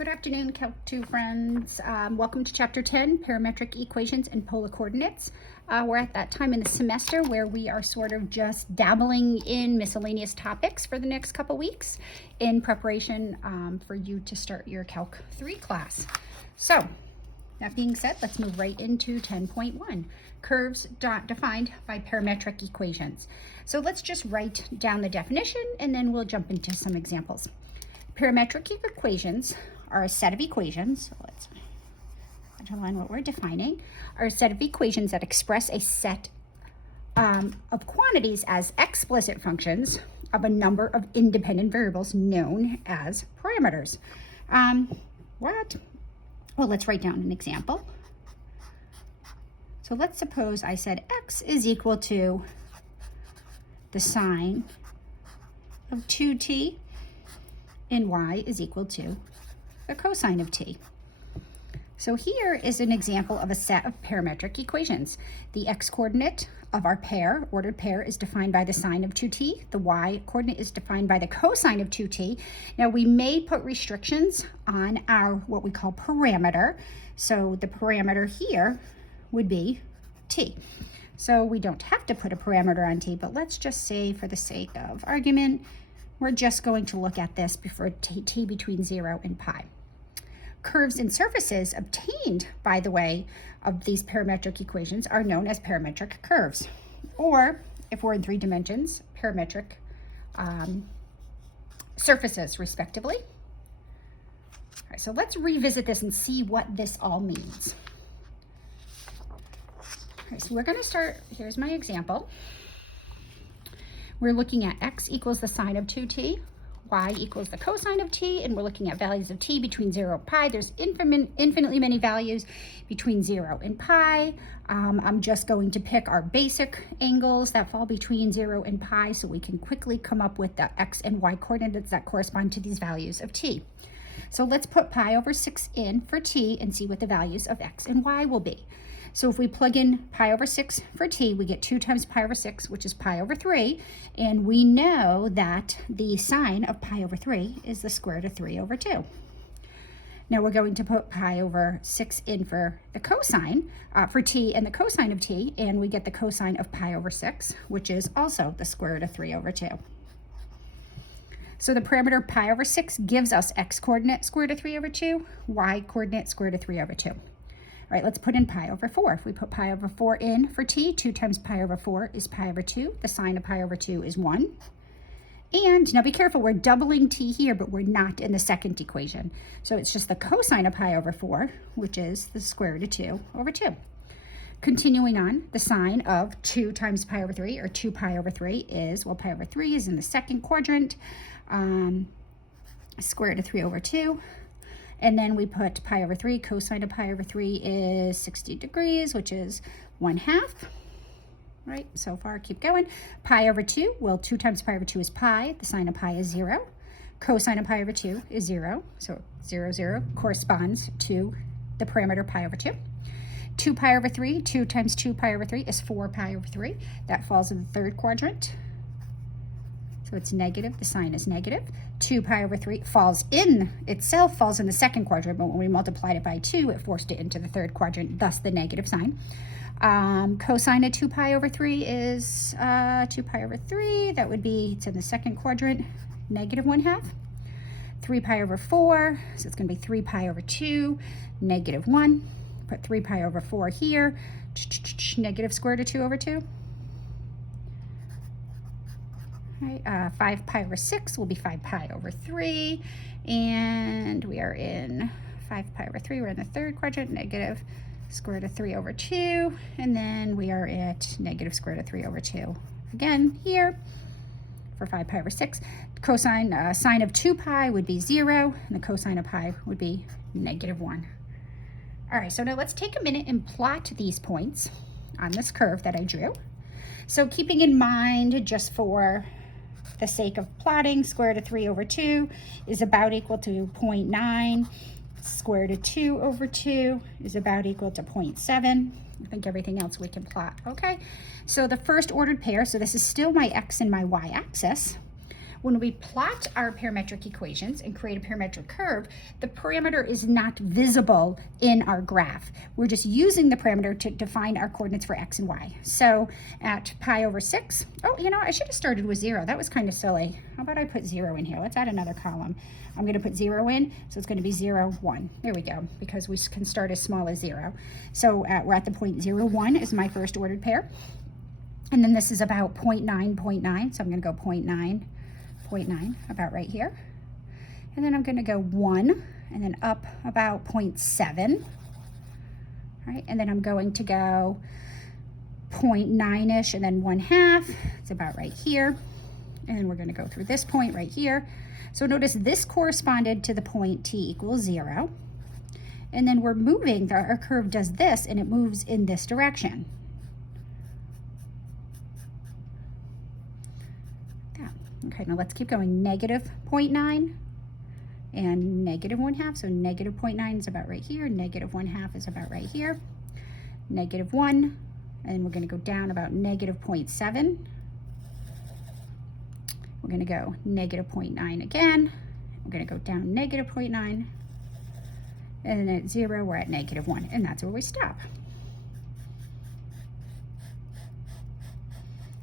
Good afternoon, Calc 2 friends. Welcome to Chapter 10, Parametric Equations and Polar Coordinates. We're at that time in the semester where we are sort of just dabbling in miscellaneous topics for the next couple weeks in preparation for you to start your Calc 3 class. So, that being said, let's move right into 10.1, curves defined by parametric equations. So let's just write down the definition and then we'll jump into some examples. Parametric equations are a set of equations, so let's underline what we're defining, are a set of equations that express a set of quantities as explicit functions of a number of independent variables known as parameters. Well, let's write down an example. So let's suppose I said x is equal to the sine of 2t and y is equal to the cosine of t. So here is an example of a set of parametric equations. The x-coordinate of our ordered pair, is defined by the sine of 2t. The y-coordinate is defined by the cosine of 2t. Now we may put restrictions on our what we call parameter. So the parameter here would be t. So we don't have to put a parameter on t, but let's just say for the sake of argument, we're just going to look at this before t between 0 and pi. Curves and surfaces obtained by the way of these parametric equations are known as parametric curves, or if we're in 3 dimensions, parametric surfaces, respectively. All right, so let's revisit this and see what this all means. All right, so we're going to start, here's my example. We're looking at x equals the sine of 2t, y equals the cosine of t, and we're looking at values of t between 0 and pi. There's infinitely many values between 0 and pi. I'm just going to pick our basic angles that fall between 0 and pi so we can quickly come up with the x and y coordinates that correspond to these values of t. So let's put pi over 6 in for t and see what the values of x and y will be. So if we plug in pi over 6 for t, we get 2 times pi over 6, which is pi over 3. And we know that the sine of pi over 3 is the square root of 3 over 2. Now we're going to put pi over 6 in for the cosine, for t and the cosine of t, and we get the cosine of pi over 6, which is also the square root of 3 over 2. So the parameter pi over 6 gives us x-coordinate square root of 3 over 2, y-coordinate square root of 3 over 2. All right, let's put in pi over 4. If we put pi over 4 in for t, 2 times pi over 4 is pi over 2. The sine of pi over 2 is 1. And now be careful, we're doubling t here, but we're not in the second equation. So it's just the cosine of pi over 4, which is the square root of 2 over 2. Continuing on, the sine of 2 times pi over 3, or 2 pi over 3 is, well, pi over 3 is in the second quadrant, square root of 3 over 2. And then we put pi over 3, cosine of pi over 3 is 60 degrees, which is 1/2. Right, so far, keep going. Pi over 2, well, 2 times pi over 2 is pi. The sine of pi is 0. Cosine of pi over 2 is 0. So 0, 0 corresponds to the parameter pi over 2. 2 pi over 3, 2 times 2 pi over 3 is 4 pi over 3. That falls in the third quadrant. So it's negative, the sign is negative. 2 pi over 3 falls in the second quadrant, but when we multiplied it by 2, it forced it into the third quadrant, thus the negative sign. Cosine of 2 pi over 3 is 2 pi over 3. That would be, it's in the second quadrant, negative 1/2. 3 pi over 4, so it's going to be 3 pi over 2, negative 1. Put 3 pi over 4 here, negative square root of 2 over 2. Right, 5 pi over 6 will be 5 pi over 3, and we are in 5 pi over 3, we're in the third quadrant, negative square root of 3 over 2, and then we are at negative square root of 3 over 2. Again, here, for 5 pi over 6, cosine, sine of 2 pi would be 0, and the cosine of pi would be negative 1. All right, so now let's take a minute and plot these points on this curve that I drew. So keeping in mind, just for the sake of plotting, square root of 3 over 2 is about equal to 0.9. Square root of 2 over 2 is about equal to 0.7. I think everything else we can plot. Okay, so the first ordered pair, so this is still my x and my y axis. when we plot our parametric equations and create a parametric curve, the parameter is not visible in our graph. We're just using the parameter to define our coordinates for x and y. So at pi over 6, oh, you know, I should have started with 0. That was kind of silly. How about I put 0 in here? Let's add another column. I'm going to put 0 in, so it's going to be 0, 1. There we go, because we can start as small as 0. So we're at the point 0, 1 is my first ordered pair. And then this is about 0.9, 0.9, so I'm going to go 0.9, 0.9, about right here. And then I'm going to go 1, and then up about 0.7. Right, and then I'm going to go 0.9-ish, and then 1/2. It's about right here. And then we're going to go through this point right here. So notice this corresponded to the point t equals 0. And then we're moving, our curve does this, and it moves in this direction. Okay, now let's keep going. Negative 0.9 and negative 1/2. So negative 0.9 is about right here. Negative 1/2 is about right here. Negative 1, and we're going to go down about negative 0.7. We're going to go negative 0.9 again. We're going to go down negative 0.9. And then at 0, we're at negative 1. And that's where we stop.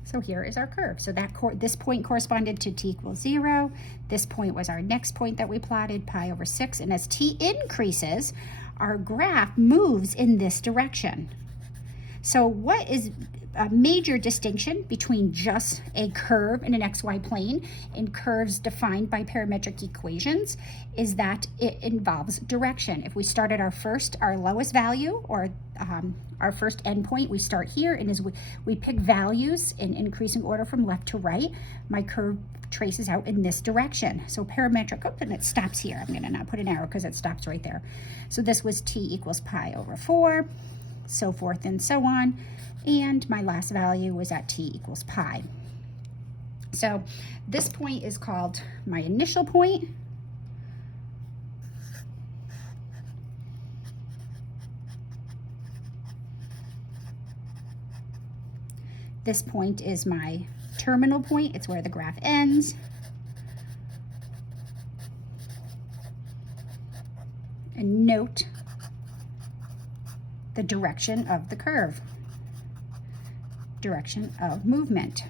So here is our curve. So that this point corresponded to t equals 0. This point was our next point that we plotted, pi over 6. And as t increases, our graph moves in this direction. So what is a major distinction between just a curve in an xy plane and curves defined by parametric equations is that it involves direction. If we start at our lowest value, or our first endpoint, we start here, and as we pick values in increasing order from left to right, my curve traces out in this direction. So parametric, oh, and it stops here. I'm gonna not put an arrow because it stops right there. So this was t equals pi over 4, so forth and so on. And my last value was at t equals pi. So this point is called my initial point. This point is my terminal point. It's where the graph ends. And note the direction of the curve. Direction of movement.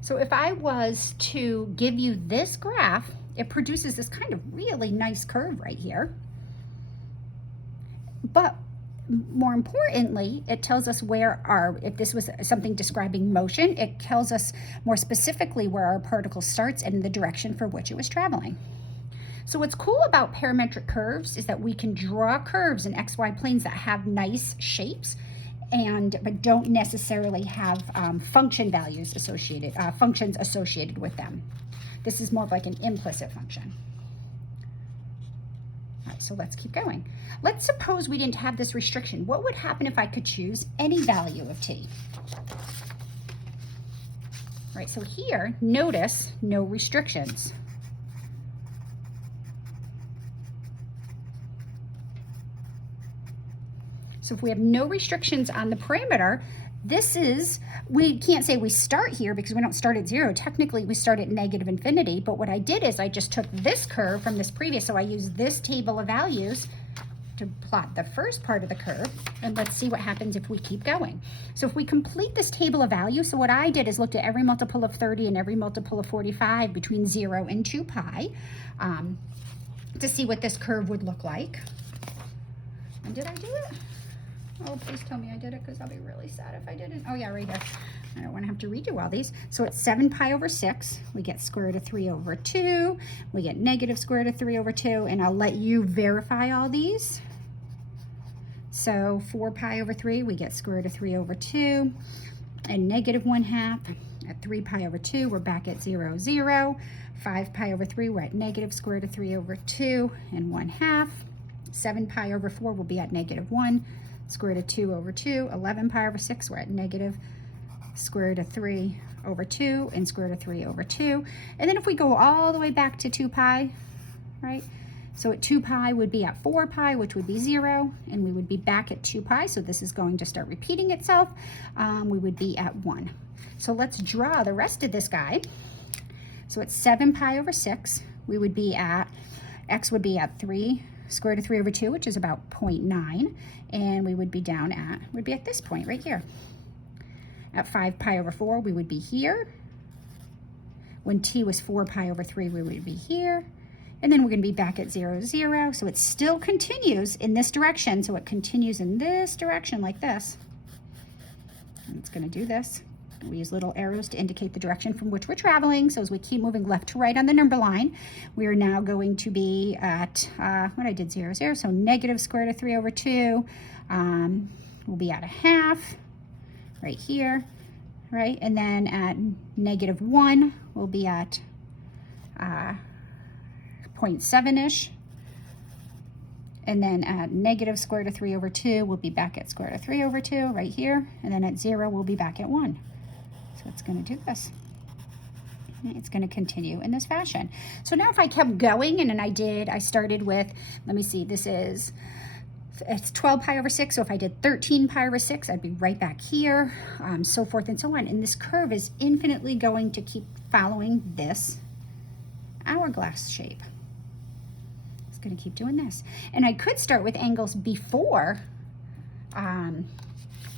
So if I was to give you this graph, it produces this kind of really nice curve right here. But more importantly, it tells us where if this was something describing motion, it tells us more specifically where our particle starts and the direction for which it was traveling. So what's cool about parametric curves is that we can draw curves in XY planes that have nice shapes but don't necessarily have function values associated, functions associated with them. This is more of like an implicit function. All right, so let's keep going. Let's suppose we didn't have this restriction. What would happen if I could choose any value of t? All right, so here, notice no restrictions. So if we have no restrictions on the parameter, we can't say we start here because we don't start at 0. Technically, we start at negative infinity, but what I did is I just took this curve from this previous, so I used this table of values to plot the first part of the curve, and let's see what happens if we keep going. So if we complete this table of values, so what I did is looked at every multiple of 30 and every multiple of 45 between 0 and 2 pi to see what this curve would look like. And did I do it? Oh, please tell me I did it, because I'll be really sad if I didn't. Oh yeah, right here. I don't want to have to redo all these. So it's 7 pi over 6. We get square root of 3 over 2. We get negative square root of 3 over 2. And I'll let you verify all these. So 4 pi over 3, we get square root of 3 over 2. And negative 1/2. At 3 pi over 2, we're back at 0, 0. 5 pi over 3, we're at negative square root of 3 over 2 and 1/2. 7 pi over 4 will be at negative 1. Square root of 2 over 2, 11 pi over 6, we're at negative square root of 3 over 2 and square root of 3 over 2. And then if we go all the way back to 2 pi, right? So at 2 pi would be at 4 pi, which would be 0, and we would be back at 2 pi, so this is going to start repeating itself. We would be at 1. So let's draw the rest of this guy. So it's 7 pi over 6. We would be at, x would be at 3 square root of 3 over 2, which is about 0.9. And we would be down at, would be at this point right here. At 5 pi over 4, we would be here. When t was 4 pi over 3, we would be here. And then we're going to be back at 0, 0. So it still continues in this direction. So it continues in this direction like this. And it's going to do this. We use little arrows to indicate the direction from which we're traveling. So as we keep moving left to right on the number line, we are now going to be at, what I did, 0, 0. So negative square root of 3 over 2. We'll be at a half right here, right? And then at negative 1, we'll be at 0.7-ish. And then at negative square root of 3 over 2, we'll be back at square root of 3 over 2 right here. And then at 0, we'll be back at 1. So it's going to do this. It's going to continue in this fashion. So now if I kept going, and then I started with, let me see, it's 12 pi over 6. So if I did 13 pi over 6, I'd be right back here, so forth and so on. And this curve is infinitely going to keep following this hourglass shape. It's going to keep doing this. And I could start with angles before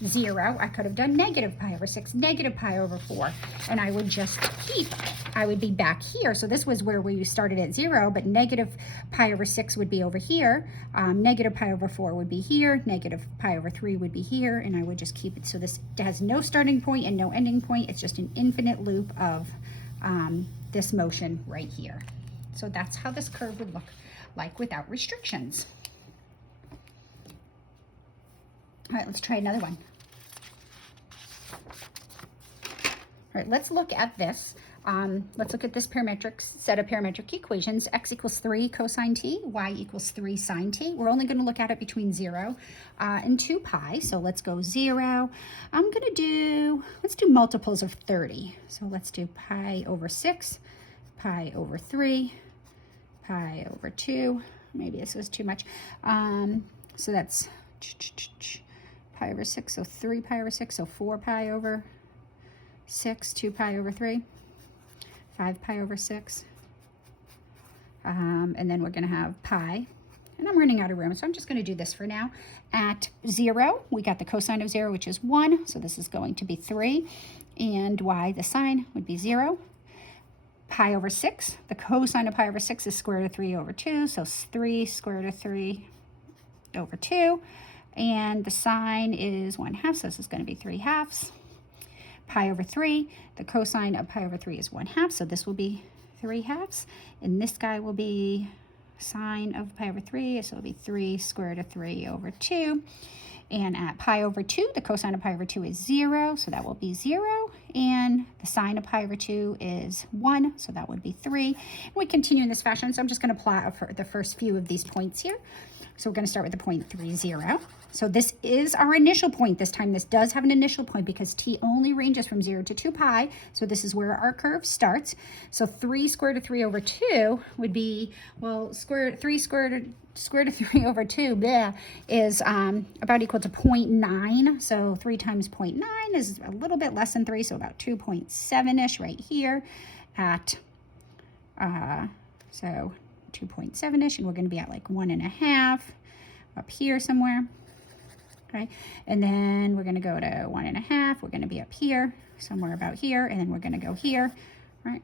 0. I could have done negative pi over 6, negative pi over 4, and I would just I would be back here. So this was where we started at 0, but negative pi over 6 would be over here, negative pi over 4 would be here, negative pi over 3 would be here, and I would just keep it. So this has no starting point and no ending point. It's just an infinite loop of this motion right here. So that's how this curve would look like without restrictions. All right, let's try another one. All right, let's look at this. Let's look at this set of parametric equations. X equals 3 cosine t, y equals 3 sine t. We're only going to look at it between 0 and 2 pi. So let's go 0. Let's do multiples of 30. So let's do pi over 6, pi over 3, pi over 2. Maybe this was too much. So that's pi over 6, so 3 pi over 6, so 4 pi over 6, 2 pi over 3, 5 pi over 6, and then we're going to have pi, and I'm running out of room, so I'm just going to do this for now. At 0, we got the cosine of 0, which is 1, so this is going to be 3, and y, the sine, would be 0. Pi over 6, the cosine of pi over 6 is square root of 3 over 2, so 3 square root of 3 over 2, and the sine is 1/2, so this is going to be 3/2. Pi over 3, the cosine of pi over 3 is 1/2, so this will be 3/2, and this guy will be sine of pi over 3, so it'll be 3 square root of 3 over 2. And at pi over 2, the cosine of pi over 2 is 0, so that will be 0. And the sine of pi over 2 is 1, so that would be 3. And we continue in this fashion, so I'm just going to plot for the first few of these points here. So we're going to start with the point 3, 0. So this is our initial point this time. This does have an initial point because t only ranges from 0 to 2 pi. So this is where our curve starts. So 3 square root of 3 over 2 would be, well, 3 square root of 3 over 2 bleh, is about equal to 0.9. So 3 times 0.9 is a little bit less than 3, so about 2.7-ish right here at, so 2.7-ish, and we're going to be at like 1.5 up here somewhere. Okay, and then we're going to go to 1.5. We're going to be up here, somewhere about here, and then we're going to go here, right?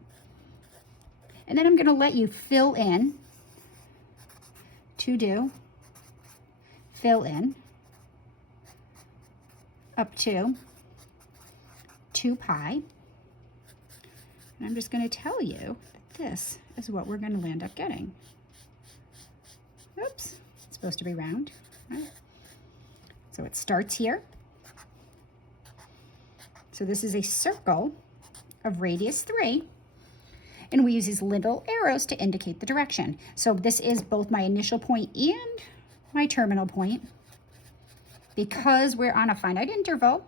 And then I'm going to let you fill in up to 2 pi. And I'm just going to tell you that this is what we're going to land up getting. Oops, it's supposed to be round. Right? So it starts here. So this is a circle of radius 3. And we use these little arrows to indicate the direction. So this is both my initial point and my terminal point. Because we're on a finite interval,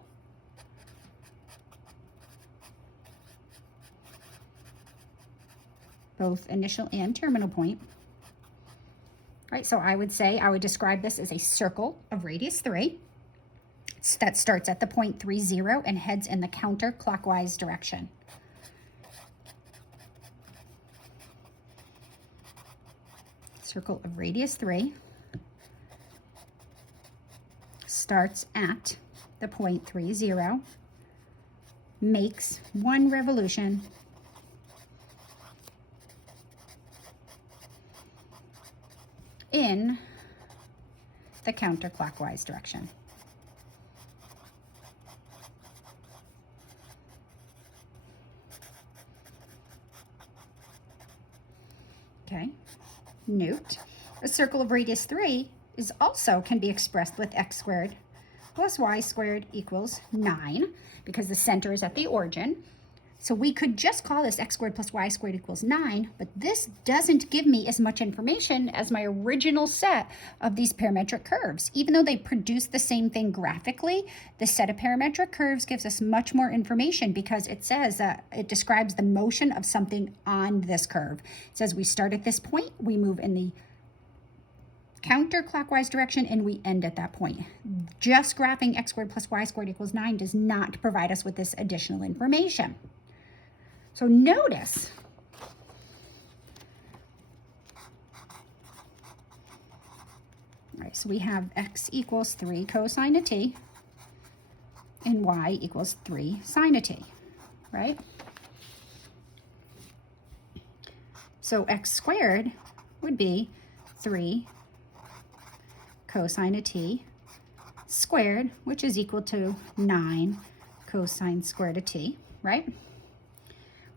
both initial and terminal point. Right, so I would describe this as a circle of radius 3. It that starts at the point 3, 0 and heads in the counterclockwise direction. Circle of radius 3 starts at the point 3, 0, makes 1 revolution, in the counterclockwise direction. Okay, note, a circle of radius 3 is also can be expressed with x squared plus y squared equals 9, because the center is at the origin. So we could just call this x squared plus y squared equals 9, but this doesn't give me as much information as my original set of these parametric curves. Even though they produce the same thing graphically, the set of parametric curves gives us much more information because it says it describes the motion of something on this curve. It says we start at this point, we move in the counterclockwise direction, and we end at that point. Just graphing x squared plus y squared equals 9 does not provide us with this additional information. So notice, all right, so we have x equals 3 cosine of t and y equals 3 sine of t, right? So x squared would be 3 cosine of t squared, which is equal to 9 cosine squared of t, right?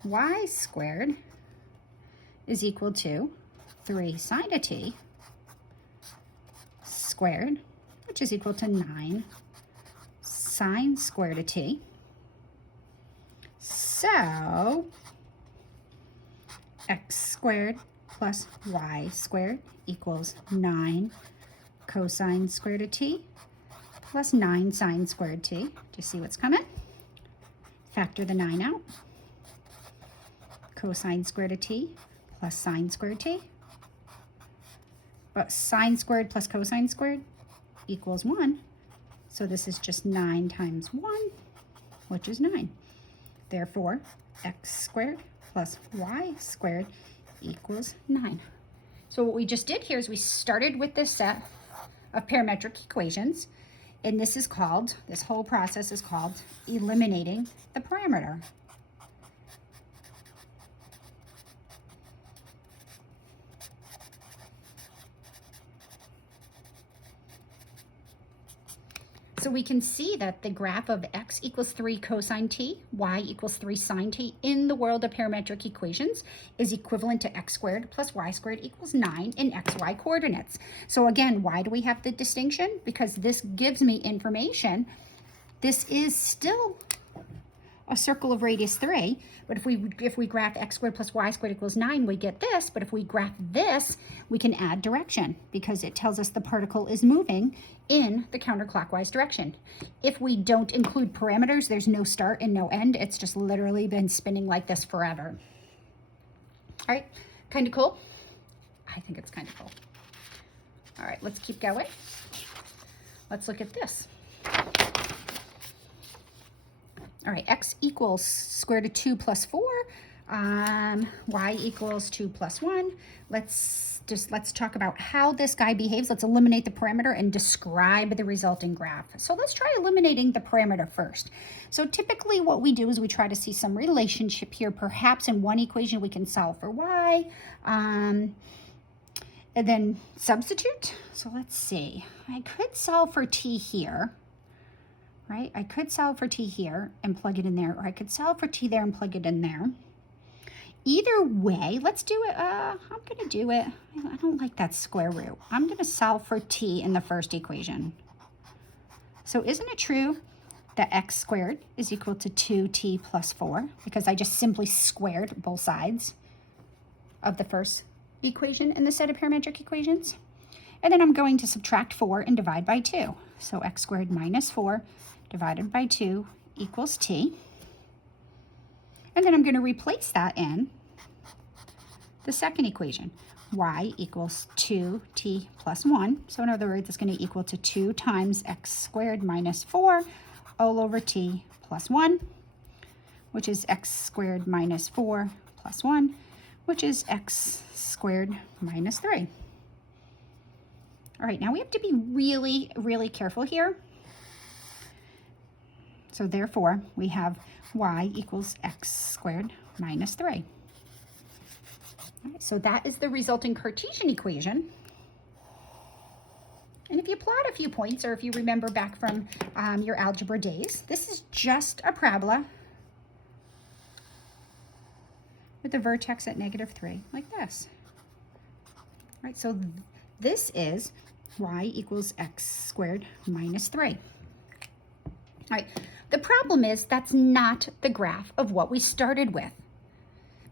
Y squared is equal to 3 sine of t squared, which is equal to 9 sine squared of t. So x squared plus y squared equals 9 cosine squared of t plus 9 sine squared t. Do you see what's coming? Factor the 9 out. Cosine squared of t plus sine squared t. But sine squared plus cosine squared equals 1. So this is just 9 times 1, which is 9. Therefore, x squared plus y squared equals 9. So what we just did here is we started with this set of parametric equations, and this whole process is called eliminating the parameter. So we can see that the graph of x equals 3 cosine t, y equals 3 sine t in the world of parametric equations is equivalent to x squared plus y squared equals 9 in xy coordinates. So again, why do we have the distinction? Because this gives me information. This is still a circle of radius 3, but if we graph x squared plus y squared equals 9, we get this. But if we graph this, we can add direction because it tells us the particle is moving in the counterclockwise direction. If we don't include parameters, there's no start and no end. It's just literally been spinning like this forever. All right, kind of cool? I think it's kind of cool. All right, let's keep going. Let's look at this. All right, x equals square root of 2 plus 4. Y equals 2 plus 1. Let's talk about how this guy behaves. Let's eliminate the parameter and describe the resulting graph. So let's try eliminating the parameter first. So typically what we do is we try to see some relationship here. Perhaps in one equation we can solve for y, and then substitute. So let's see. I could solve for t here. Right? I could solve for t here and plug it in there, or I could solve for t there and plug it in there. Either way, let's do it. I'm going to do it. I don't like that square root. I'm going to solve for t in the first equation. So isn't it true that x squared is equal to 2t plus 4? Because I just simply squared both sides of the first equation in the set of parametric equations. And then I'm going to subtract 4 and divide by 2. So x squared minus 4 divided by 2 equals t. And then I'm going to replace that in the second equation. Y equals 2t plus 1. So in other words, it's going to equal to 2 times x squared minus 4 all over t plus 1, which is x squared minus 4 plus 1, which is x squared minus 3. All right, now we have to be really, really careful here. So therefore, we have y equals x squared minus 3. All right, so that is the resulting Cartesian equation. And if you plot a few points, or if you remember back from your algebra days, this is just a parabola with a vertex at -3, like this. All right, so this is y equals x squared minus 3. All right, the problem is that's not the graph of what we started with.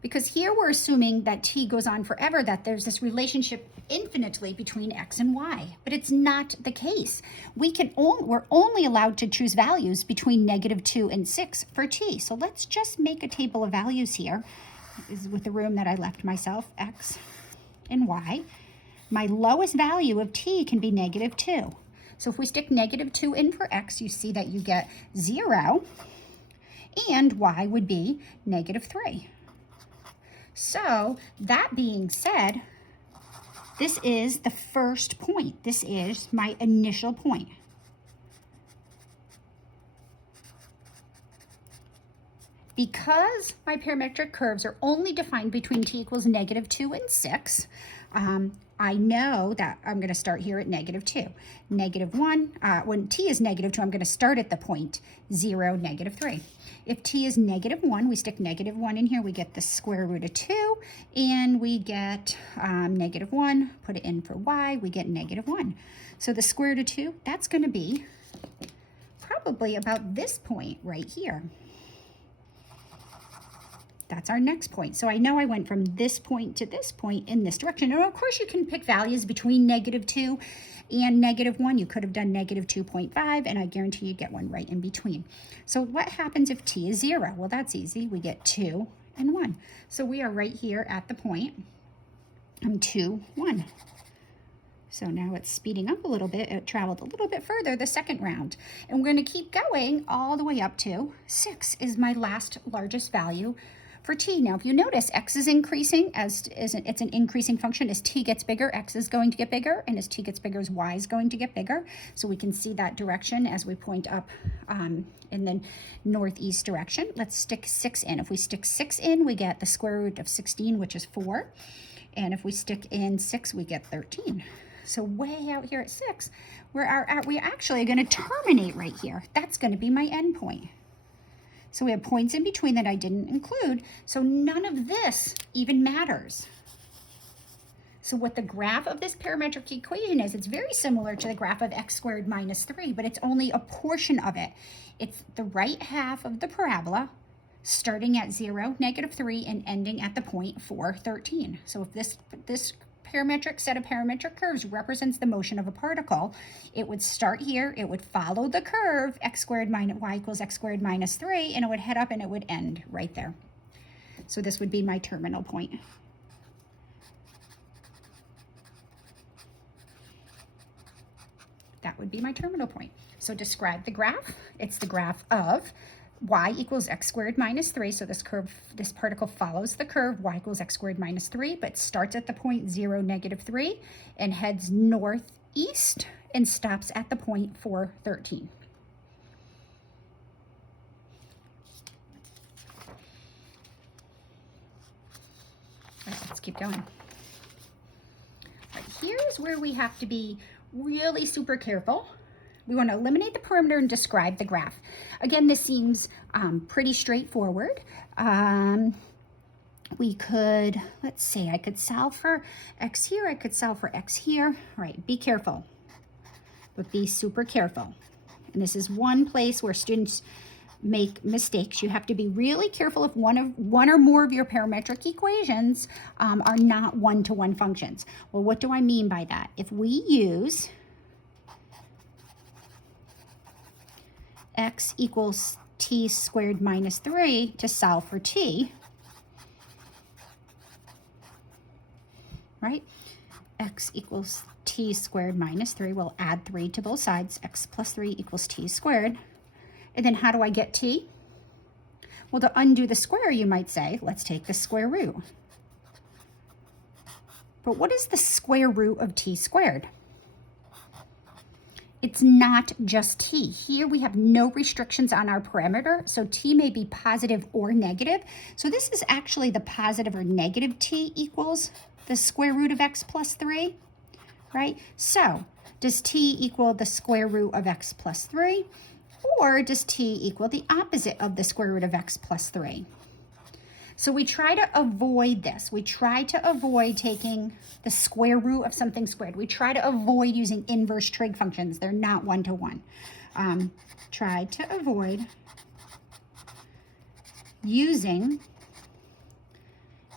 Because here we're assuming that t goes on forever, that there's this relationship infinitely between x and y, but it's not the case. We're only allowed to choose values between -2 and 6 for t. So let's just make a table of values here. This is with the room that I left myself, x and y. My lowest value of t can be -2. So if we stick -2 in for x, you see that you get 0, and y would be -3. So that being said, this is the first point. This is my initial point. Because my parametric curves are only defined between t equals -2 and 6, I know that I'm going to start here at -2. -1, when t is -2, I'm going to start at the point 0, -3. If t is -1, we stick -1 in here, we get the square root of 2, and we get -1, put it in for y, we get -1. So the square root of 2, that's going to be probably about this point right here. That's our next point. So I know I went from this point to this point in this direction. And of course you can pick values between -2 and -1. You could have done -2.5, and I guarantee you get one right in between. So what happens if t is 0? Well, that's easy. We get 2 and 1. So we are right here at the point 2, 1. So now it's speeding up a little bit. It traveled a little bit further the second round. And we're going to keep going all the way up to 6 is my last largest value for t. Now, if you notice, x is increasing it's an increasing function. As t gets bigger, x is going to get bigger, and as t gets bigger, y is going to get bigger. So we can see that direction as we point up in the northeast direction. Let's stick 6 in. If we stick 6 in, we get the square root of 16, which is 4. And if we stick in 6, we get 13. So way out here at 6, we actually are going to terminate right here. That's going to be my end point. So we have points in between that I didn't include, so none of this even matters. So what the graph of this parametric equation is, it's very similar to the graph of x squared minus 3, but it's only a portion of it. It's the right half of the parabola, starting at 0, -3, and ending at the point 4, 13. So if this parametric set of parametric curves represents the motion of a particle, it would start here, it would follow the curve x squared minus y equals x squared minus 3, and it would head up and it would end right there. So this would be my terminal point. That would be my terminal point. So describe the graph. It's the graph of y equals x squared minus 3. So this particle follows the curve y equals x squared minus 3, but starts at the point 0, -3, and heads northeast and stops at the point 4, 13. All right, let's keep going. All right, here's where we have to be really super careful. We want to eliminate the perimeter and describe the graph. Again, this seems pretty straightforward. We could, let's see, I could solve for x here, I could solve for x here. All right, be careful, but be super careful. And this is one place where students make mistakes. You have to be really careful if one or more of your parametric equations are not one-to-one functions. Well, what do I mean by that? If we use x equals t squared minus 3 to solve for t, right? X equals t squared minus 3. We'll add 3 to both sides. X plus 3 equals t squared. And then how do I get t? Well, to undo the square, you might say, let's take the square root. But what is the square root of t squared? It's not just t. Here we have no restrictions on our parameter, so t may be positive or negative. So this is actually the positive or negative t equals the square root of x plus 3, right? So does t equal the square root of x plus 3, or does t equal the opposite of the square root of x plus 3? So we try to avoid this. We try to avoid taking the square root of something squared. We try to avoid using inverse trig functions. They're not one-to-one. Try to avoid using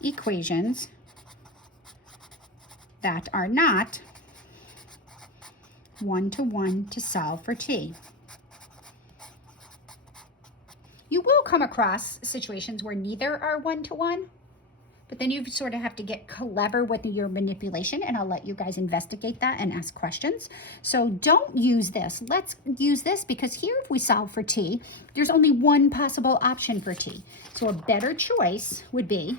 equations that are not one-to-one to solve for t. You will come across situations where neither are one-to-one, but then you sort of have to get clever with your manipulation, and I'll let you guys investigate that and ask questions. So don't use this. Let's use this because here if we solve for t, there's only one possible option for t. So a better choice would be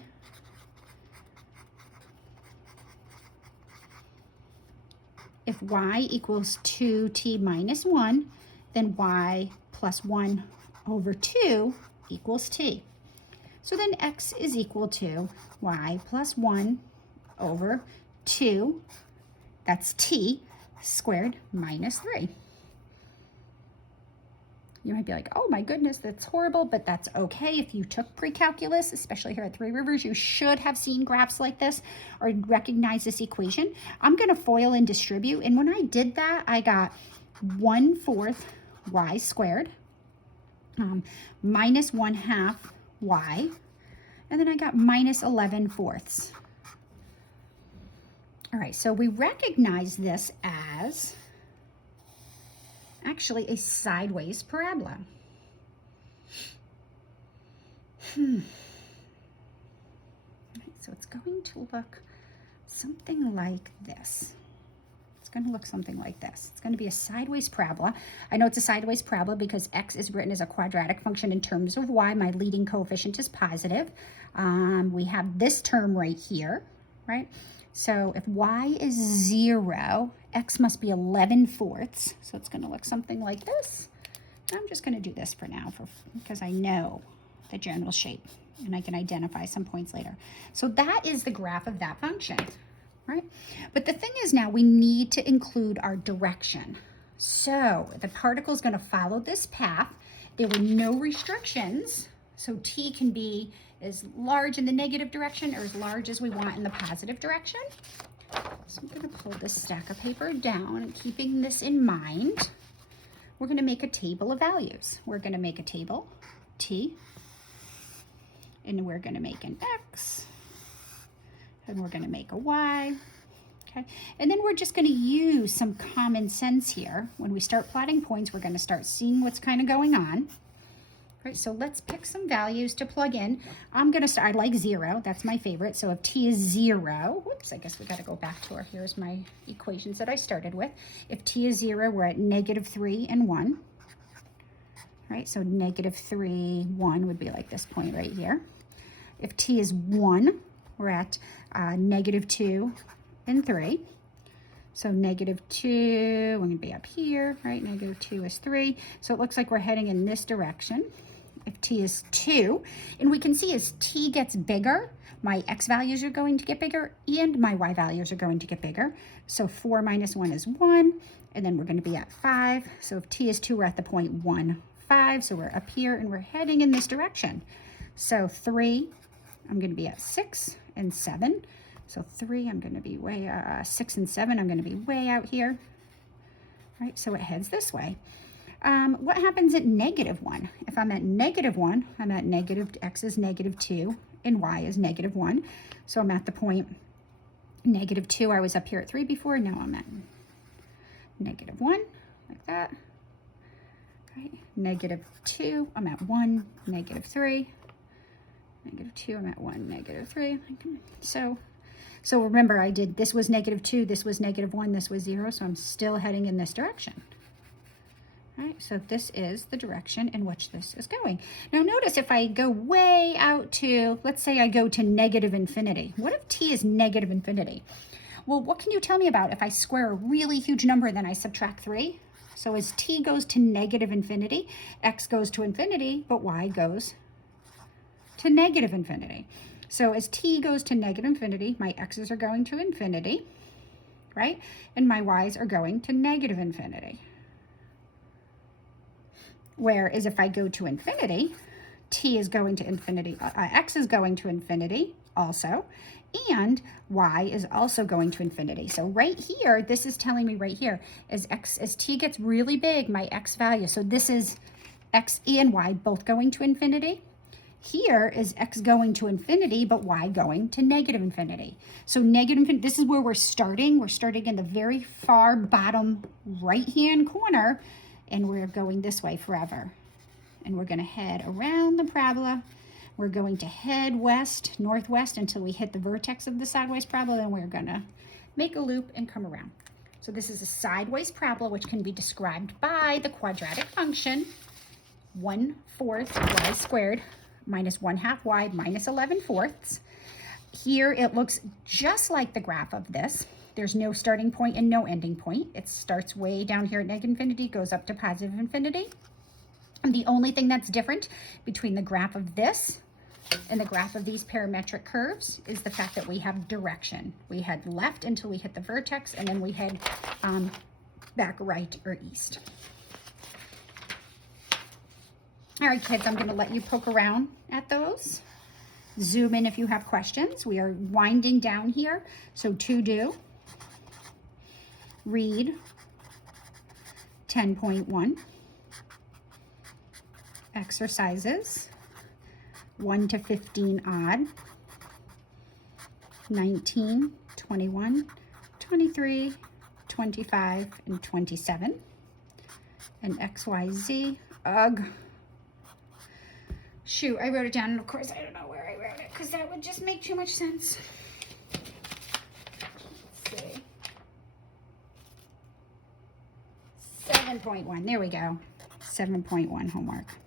if y equals 2t minus 1, then y plus 1 over 2 equals t. So then x is equal to y plus 1 over 2, that's t, squared minus 3. You might be like, oh my goodness, that's horrible, but that's okay. If you took pre-calculus, especially here at Three Rivers, you should have seen graphs like this or recognize this equation. I'm gonna FOIL and distribute, and when I did that, I got 1/4 y squared minus 1/2 y, and then I got minus 11/4. All right, so we recognize this as actually a sideways parabola. Right, so it's going to look something like this. Going to look something like this. It's going to be a sideways parabola. I know it's a sideways parabola because x is written as a quadratic function in terms of y. My leading coefficient is positive. We have this term right here, right? So if y is 0, x must be 11/4. So it's going to look something like this. I'm just going to do this for now because I know the general shape and I can identify some points later. So that is the graph of that function. Right? But the thing is now we need to include our direction. So the particle is going to follow this path. There were no restrictions. So t can be as large in the negative direction or as large as we want in the positive direction. So I'm going to pull this stack of paper down and keeping this in mind, we're going to make a table of values. We're going to make a table, t, and we're going to make an x, and we're going to make a y, okay? And then we're just going to use some common sense here. When we start plotting points, we're going to start seeing what's kind of going on. All right, so let's pick some values to plug in. I'm going to start, I like 0, that's my favorite. So if t is 0, whoops, I guess we got to go back to our, here's my equations that I started with. If t is 0, we're at -3 and 1. All right, so -3, 1 would be like this point right here. If t is 1, we're at -2 and 3. So -2, we're going to be up here, right? -2 is 3. So it looks like we're heading in this direction. If t is 2, and we can see as t gets bigger, my x values are going to get bigger and my y values are going to get bigger. So 4 minus 1 is 1, and then we're going to be at 5. So if t is 2, we're at the point 1, 5. So we're up here and we're heading in this direction. So 3, I'm going to be at 6 and 7. So 3, I'm going to be way, 6 and 7, I'm going to be way out here. Right, so it heads this way. What happens at -1? If I'm at -1, I'm at x is -2 and y is -1. So I'm at the point -2. I was up here at 3 before, now I'm at -1, like that. Right, -2, I'm at 1, -3. -2, I'm at 1, -3. So So remember, I did, this was -2, this was -1, this was 0, so I'm still heading in this direction. All right, so this is the direction in which this is going. Now notice if I go way out to, let's say I go to -infinity. What if t is -infinity? Well, what can you tell me about if I square a really huge number, then I subtract 3? So as t goes to -infinity, x goes to infinity, but y goes to -infinity. So as t goes to -infinity, my x's are going to infinity, right? And my y's are going to -infinity. Whereas if I go to infinity, t is going to infinity, x is going to infinity also, and y is also going to infinity. So right here, this is telling me right here, as t gets really big, my x value, so this is x and y both going to infinity. Here is x going to infinity, but y going to -infinity. So this is where we're starting. We're starting in the very far bottom right-hand corner, and we're going this way forever. And we're going to head around the parabola. We're going to head west, northwest, until we hit the vertex of the sideways parabola, and we're going to make a loop and come around. So this is a sideways parabola, which can be described by the quadratic function 1/4 y squared minus 1/2 y minus 11/4. Here it looks just like the graph of this. There's no starting point and no ending point. It starts way down here at -infinity, goes up to +infinity. And the only thing that's different between the graph of this and the graph of these parametric curves is the fact that we have direction. We head left until we hit the vertex, and then we head back right or east. All right, kids, I'm going to let you poke around at those. Zoom in if you have questions. We are winding down here, so to do, read 10.1, exercises 1 to 15 odd, 19, 21, 23, 25, and 27, and XYZ, ugh. Shoot, I wrote it down, and of course I don't know where I wrote it, because that would just make too much sense. Let's see. 7.1, there we go. 7.1 homework.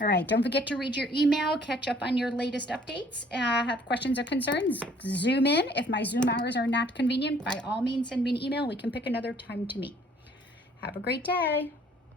All right, don't forget to read your email, catch up on your latest updates. Have questions or concerns, Zoom in. If my Zoom hours are not convenient, by all means, send me an email. We can pick another time to meet. Have a great day.